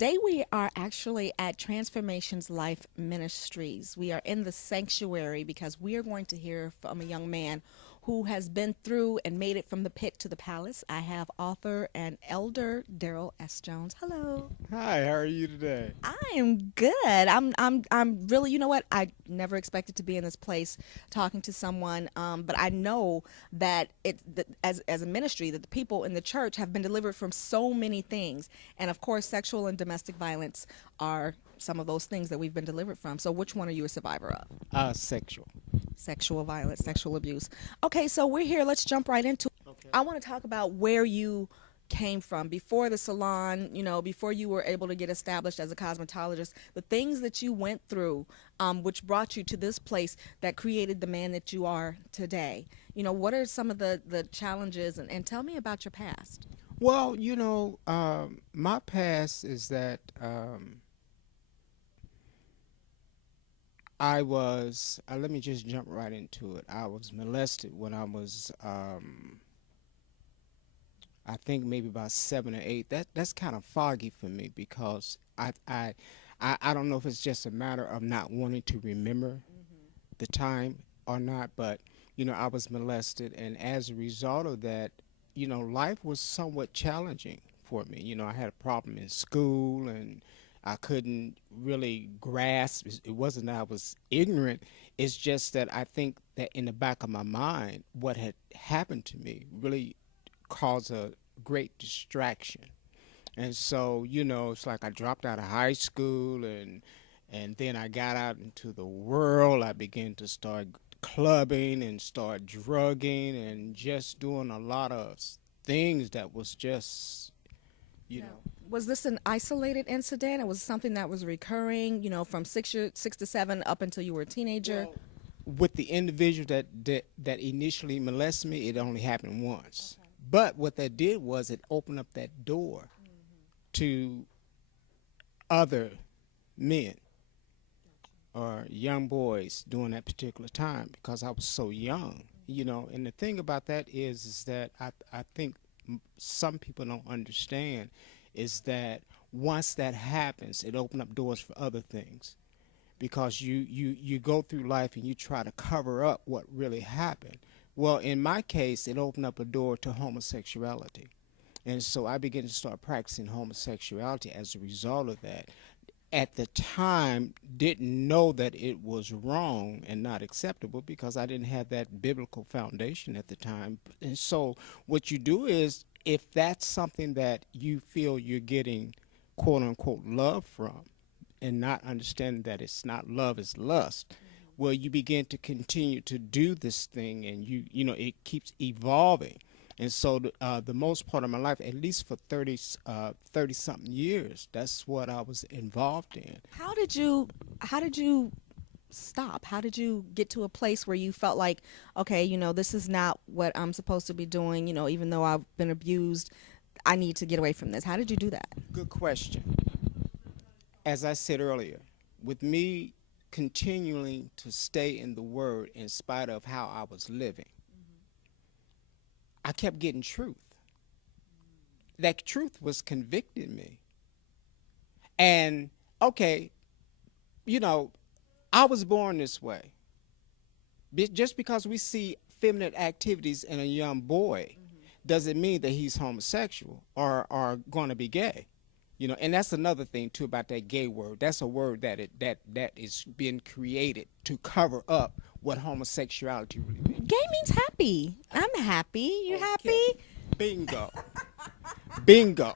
Today we are actually at Transformations Life Ministries. We are in the sanctuary because we are going to hear from a young man who has been through and made it from the pit to the palace. I have author and elder Darryl S. Jones. Hello. Hi, how are you today? I am good. I'm really, you know what? I never expected to be in this place talking to someone, but I know that as a ministry that the people in the church have been delivered from so many things, and of course, sexual and domestic violence are some of those things that we've been delivered from. So, which one are you a survivor of? Sexual. Sexual violence, sexual abuse. Okay, so we're here. Let's jump right into it. Okay. I want to talk about where you came from before the salon, before you were able to get established as a cosmetologist, the things that you went through, which brought you to this place that created the man that you are today. What are some of the challenges, and tell me about your past. Well, my past is that I was, let me just jump right into it. I was molested when I was, I think maybe about 7 or 8. That's kind of foggy for me because I don't know if it's just a matter of not wanting to remember the time or not, but I was molested, and as a result of that, life was somewhat challenging for me. I had a problem in school, and I couldn't really grasp. It wasn't that I was ignorant. It's just that I think that in the back of my mind, what had happened to me really caused a great distraction. And so, it's like I dropped out of high school, and then I got out into the world. I began to start clubbing and start drugging and just doing a lot of things that was just, you Now, know. was this an isolated incident? It was something that was recurring, from 6 to 7 up until you were a teenager? Well, with the individual that initially molested me, it only happened once. But what that did was it opened up that door to other men or young boys during that particular time because I was so young, And the thing about that is that I think some people don't understand is that once that happens, it opens up doors for other things because you go through life and you try to cover up what really happened. Well, in my case, it opened up a door to homosexuality. And so I began to start practicing homosexuality as a result of that. At the time, didn't know that it was wrong and not acceptable because I didn't have that biblical foundation at the time. And so what you do is if that's something that you feel you're getting quote unquote love from and not understanding that it's not love, it's lust, well, you begin to continue to do this thing and it keeps evolving. And so the most part of my life, at least for 30 something years, that's what I was involved in. How did you stop? How did you get to a place where you felt like, okay, this is not what I'm supposed to be doing, even though I've been abused, I need to get away from this. How did you do that? Good question. As I said earlier, with me continuing to stay in the Word in spite of how I was living, I kept getting truth. That truth was convicting me. And okay, you know, I was born this way. Just because we see feminine activities in a young boy doesn't mean that he's homosexual or going to be gay. And that's another thing too about that gay word. That's a word that is being created to cover up what homosexuality really means. Gay means happy. I'm happy. You Okay. happy? Bingo. Bingo.